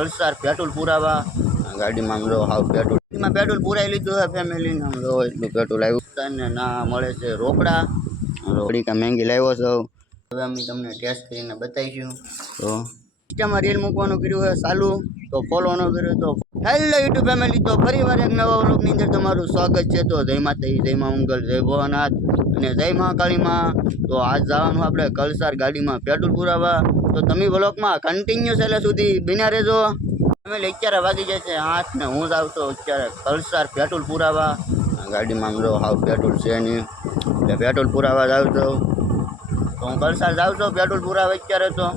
Valsad petrol પુરાવા ગાડીમાં આમ જો હાવ પેટ્રોલ પુરાઈ લીધું છે ફેમિલીને આમ જો એટલું પેટ્રોલ આવ્યું ને ના મળે છે રોકડા રોકડી મેંગી લાવ્યો છો હવે અમે તમને ટેસ્ટ કરીને બતાવીશું તો ઇન્સ્ટામાં રીલ મૂકવાનું કર્યું છે ચાલુ તો ફોલો ન કર્યું તો હેલો યુટ્યુબ ફેમિલી તો ફરીવાર એક નવા વ્લોગની અંદર તમારું સ્વાગત છે તો જય માતાજી જય મા મંગલ જય ભોળાનાથ અને જય મહાકાળીમાં તો આજ જવાનું આપણે કલસાર ગાડીમાં પેટ્રોલ પુરાવા તો તમે વ્લોગમાં કન્ટિન્યુ છેલ્લે સુધી બિના રહેજો અમે અત્યારે વાગી જાય છે 8 ને હું જ આવતો અત્યારે કલસાર પેટ્રોલ પુરાવા ગાડીમાં જો હાવ પેટ્રોલ છે નહીં એટલે પેટ્રોલ પુરાવા જ આવતો તો હું કલસાર જાઉં છું પેટ્રોલ પુરાવા અત્યારે તો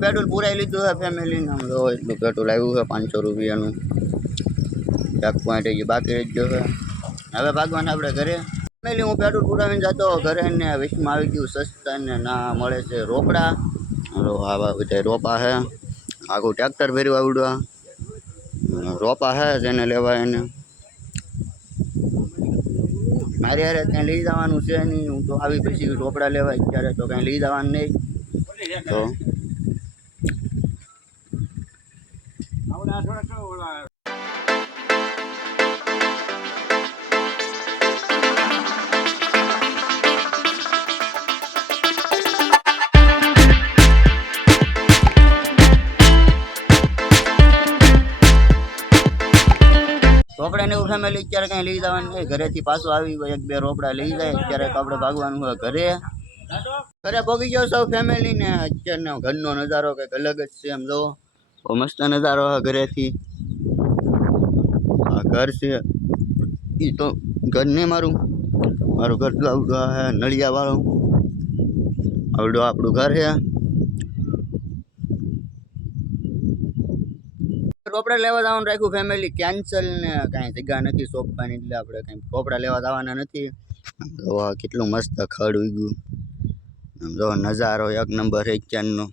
પેટ્રોલ પુરાઈ લીધું છે ફેમિલીને આમ જો એટલું પેટ્રોલ આવ્યું છે 500 રૂપિયાનું 1 પોઈન્ટ હજી બાકી રહી ગયો છે હવે ભાગવાના આપણે ઘરે ફેમિલી હું પેટ્રોલ પુરાવીને જતો ઘરે ને વિશમાં આવી ગયું સસ્તા ને ના મળે છે રોકડા આવા બધા રોપા છે આખું ટ્રેક્ટર ભર્યું આવડવા રોપા છે જેને લેવા એને મારે યારે ત્યાં લઈ જવાનું છે નહીં હું તો આવી પછી રોકડા લેવા અત્યારે તો કાંઈ લઈ જવાનું નહીં તો રોપડા ને એવું ફેમિલી અત્યારે કઈ લઈ જવાનું નહીં ઘરેથી પાછું આવી 1-2 રોપડા લઈ જાય અત્યારે આપણે ભાગવાનું હોય ઘરે પહોંચી જાવ સૌ ફેમિલી ને અત્યારનો ઘરનો નજારો કંઈક અલગ જ છે એમ જો બહુ મસ્ત નજારો છે ઘરેથી આ ઘર છે એ તો ઘર નહીં મારું ઘર તો આવડું છે નળિયા વાળું આવડું આપણું ઘર છે રોપડા લેવા જવાનું રાખ્યું ફેમિલી કેન્સલ ને કાંઈ જગ્યા નથી સોંપવાની એટલે આપણે કાંઈ રોપડા લેવા જવાના નથી જોવા કેટલું મસ્ત ખડ ઉગ્યું જો નજારો 1 નંબર અત્યારનો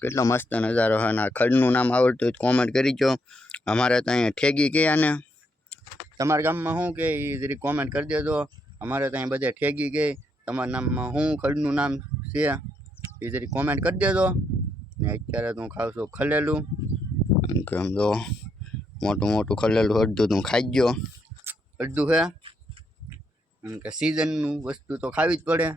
કેટલો મસ્ત નજારો છે અને આ ખડનું નામ આવડતું હોય તો કોમેન્ટ કરીજો અમારે તો અહીંયા ઠેગી કહે ને તમારા ગામમાં શું કહે એ જરી કોમેન્ટ કરી દેજો અમારે તો અહીં બધે ઠેગી કહે તમારા નામમાં શું ખડનું નામ છે એ જરી કોમેન્ટ કરી દેજો ને અત્યારે તો હું ખાઉં છું ખલેલું કેમ તો મોટું ખલેલું અડધું તું ખાઈ ગયો અડધું છે કે સિઝનનું વસ્તુ તો ખાવી જ પડે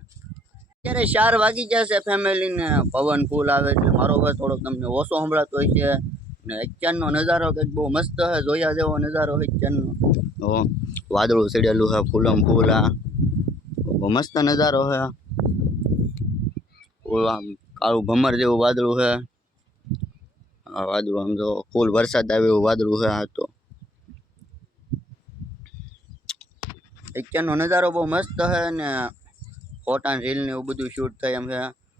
અત્યારે 4 વાગી જશે ફેમિલીને પવન ફૂલ આવે એટલે મારો અવાજ થોડોક તમને ઓછો સંભળાતો હોય છે ને અત્યારનો નજારો કંઈક બહુ મસ્ત છે જોયા જેવો નજારો છે અત્યારનો વાદળું ચડેલું છે ફૂલમ ફૂલ આ બહુ મસ્ત નજારો છે આમ કાળું ભમર જેવું વાદળું છે આ વાદળું આમ જો ફૂલ વરસાદ આવે એવું વાદળું છે આ તો અત્યારનો નજારો બહુ મસ્ત છે ને ફોટા રીલ ને એવું બધું શૂટ થાય એમ છે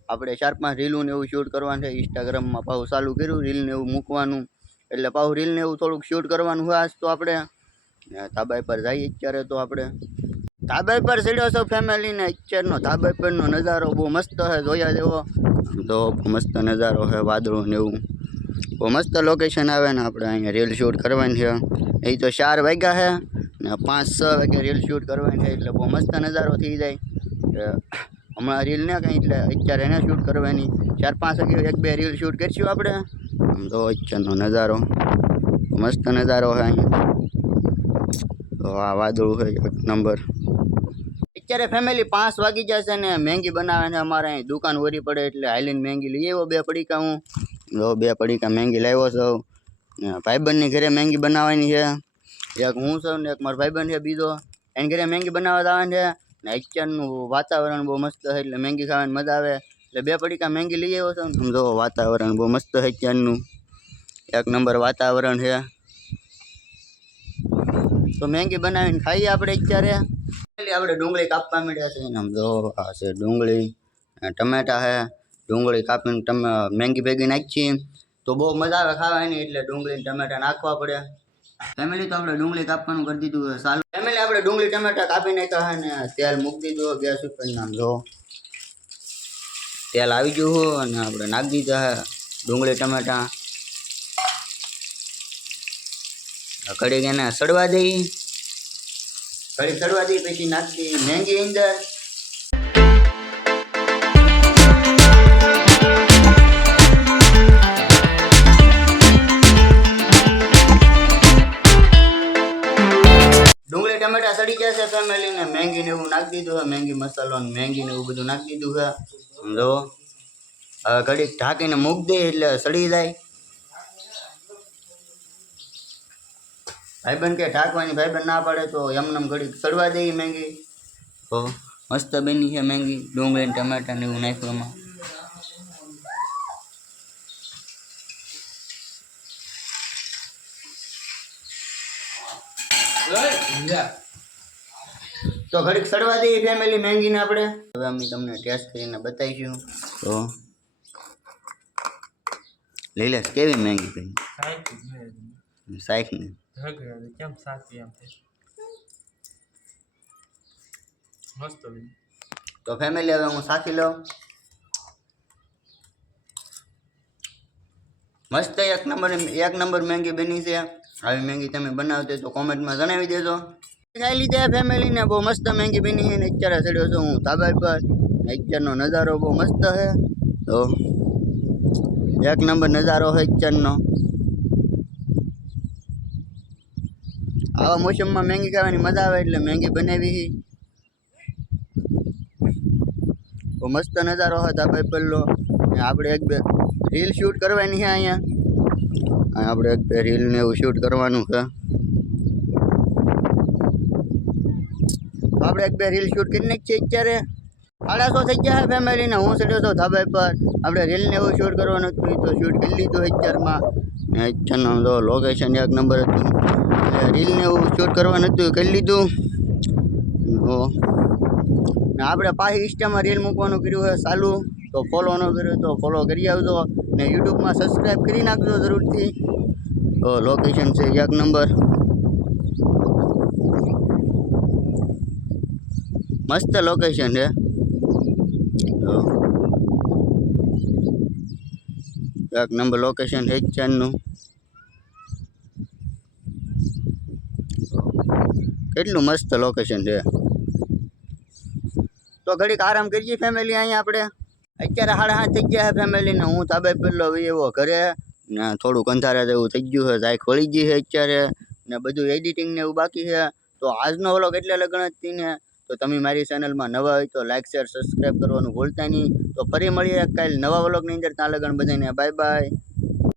આપણે 4-5 રીલું ને એવું શૂટ કરવાનું છે ઇન્સ્ટાગ્રામમાં પાછું ચાલુ કર્યું રીલ ને એવું મૂકવાનું એટલે પાછું રીલ ને એવું થોડુંક શૂટ કરવાનું હોય આજ તો આપણે ધાબા પર જઈએ અત્યારે તો આપણે ધાબા પર ચડ્યો છો ફેમિલી ને અત્યારનો ધાબા પરનો નજારો બહુ મસ્ત છે જોયા જેવો તો મસ્ત નજારો છે વાદળું ને એવું બહુ મસ્ત લોકેશન આવે ને આપણે અહીંયા રીલ શૂટ કરવાની છે એ તો 4 વાગ્યા છે ને 5-6 વાગે રીલ શૂટ કરવાની છે એટલે બહુ મસ્ત નજારો થઈ જાય હમણાં રીલ ને કંઈ એટલે અત્યારે એને શૂટ કરવાની 4-5 વાગે 1-2 રીલ શૂટ કરીશું આપણે આમ તો અત્યારનો નજારો મસ્ત નજારો છે અહીંયા તો આ વાદળું છે 1 નંબર અત્યારે ફેમિલી 5 વાગી જશે ને મેંગી બનાવે છે અમારે અહીં દુકાન ઓરી પડે એટલે હાલીને મેંગી લઈ આવ્યો 2 પડીકા હું 2 પડીકા મેંગી લાવ્યો છું ભાઈબંધની ઘરે મેંગી બનાવવાની છે એક હું છું ને એક મારો ભાઈબંધ છે બીજો એની ઘરે મેંગી બનાવવા જવાની છે ને અત્યારનું વાતાવરણ બહુ મસ્ત છે એટલે મેંગી ખાવાની મજા આવે એટલે 2 પડીકા મેંગી લઈ આવ્યો છું સમજો વાતાવરણ બહુ મસ્ત છે અત્યારનું 1 નંબર વાતાવરણ છે તો મેંગી બનાવીને ખાઈએ આપણે અત્યારે આપણે ડુંગળી કાપવા માંડ્યા છે સમજો આ છે ડુંગળી ટમેટા છે ડુંગળી કાપીને મેંગી ભેગી નાખીએ તો બહુ મજા આવે ખાવાની એટલે ડુંગળી ટમેટા નાખવા પડે ફેમિલી તો આપણે ડુંગળી કાપવાનું કરી દીધું ચાલુ. ફેમિલી આપણે ડુંગળી ટમેટા કાપી નાખ્યા ને તેલ મૂકી દીધું ગેસ ઉપર. નામ જો તેલ આવી ગયું અને આપણે નાખી દીધા ડુંગળી ટમેટા. કડીક એને સડવા દઈ. કડીક સડવા દઈ પછી નાખી દઈ મેંગી અંદર. ડુંગળી ટમેટા સડી જશે ફેમિલી ને મેંગી ને એવું નાખી દીધું છે. મેંગી મસાલો ને મેંગી ને એવું બધું નાખી દીધું છે. જો હવે ઘડીક ઢાંકીને મૂકી દે એટલે સડી જાય. ભાઈબંધ કે ઢાંકવાની, ભાઈબંધ ના પડે તો એમનેમ ઘડીક સડવા દઈએ મેંગી. તો મસ્ત બની છે મેંગી. ડુંગળી ને ટમેટા ને એવું નાખ્યું એમાં. તો ઘડીક સડવા દઈએ ફેમિલી મેંગીને આપણે. હવે અમે તમને ટેસ્ટ કરીને બતાવીશું. તો લઈ લે કેવી મેંગી કરી સાઈક ને કેમ સાચી એમ મસ્ત. તો ફેમિલી હવે હું સાચી લઉં. મસ્ત એક નંબર મેંગી બની છે. આવી મેંગી તમે બનાવતે તો કોમેન્ટમાં જણાવી દેજો. ખાઈ લીધા ફેમિલીને બહુ મસ્ત મેંગી બની છે ને અત્યારે ચડ્યો છું હું ધાબા પર. અત્યારનો નજારો બહુ મસ્ત છે. તો એક નંબર નજારો છે અત્યારનો. આવા મોસમમાં મેંગી ખાવાની મજા આવે એટલે મેંગી બનાવી. બહુ મસ્ત નજારો છે ધાબા પરનો. આપણે એક બે રીલ શૂટ કરવાની છે અહીંયા. આપણે એક બે રીલ ને એવું શૂટ કરવાનું છે. આપણે એક બે રીલ શૂટ કરી નાખીએ અત્યારે. 850 થઈ ગયા ફેમિલી ને હું ચડ્યો તો ધાબા પર. આપણે રીલ ને એવું શૂટ કરવાનું હતું તો શૂટ કરી લીધું અત્યારમાં. ને અત્યારનું તો લોકેશન એક નંબર હતું એટલે રીલ ને એવું શૂટ કરવાનું હતું કરી લીધું. ને આપણે પાછી ઇન્સ્ટામાં રીલ મૂકવાનું કર્યું છે ચાલુ. તો ફોલો ન કર્યો તો ફોલો કરી આવજો ને યુટ્યુબમાં સબસ્ક્રાઈબ કરી નાખજો જરૂરથી. તો લોકેશન છે એક નંબર. મસ્ત લોકેશન છે. એક નંબર લોકેશન છે ચારનું. કેટલું મસ્ત લોકેશન છે. તો ઘડીક આરામ કરીએ ફેમિલી. અહીંયા આપણે અત્યારે 7:30 થઈ ગયા છે ફેમિલી ને હું ધાબા પેલો એવો ઘરે ને થોડુંક અંધારા જેવું થઈ ગયું છે. જાય ખોલી ગઈ છે અત્યારે ને બધું એડિટિંગ ને એવું બાકી છે. તો આજનો વ્લોગ એટલે લગન હતી ને. તો તમે મારી ચેનલમાં નવા હોય તો લાઈક શેર સબસ્ક્રાઈબ કરવાનું ભૂલતા નહીં. તો ફરી મળીએ કાલે નવા વ્લોગની અંદર. ત્યાં લગન બધાને બાય બાય.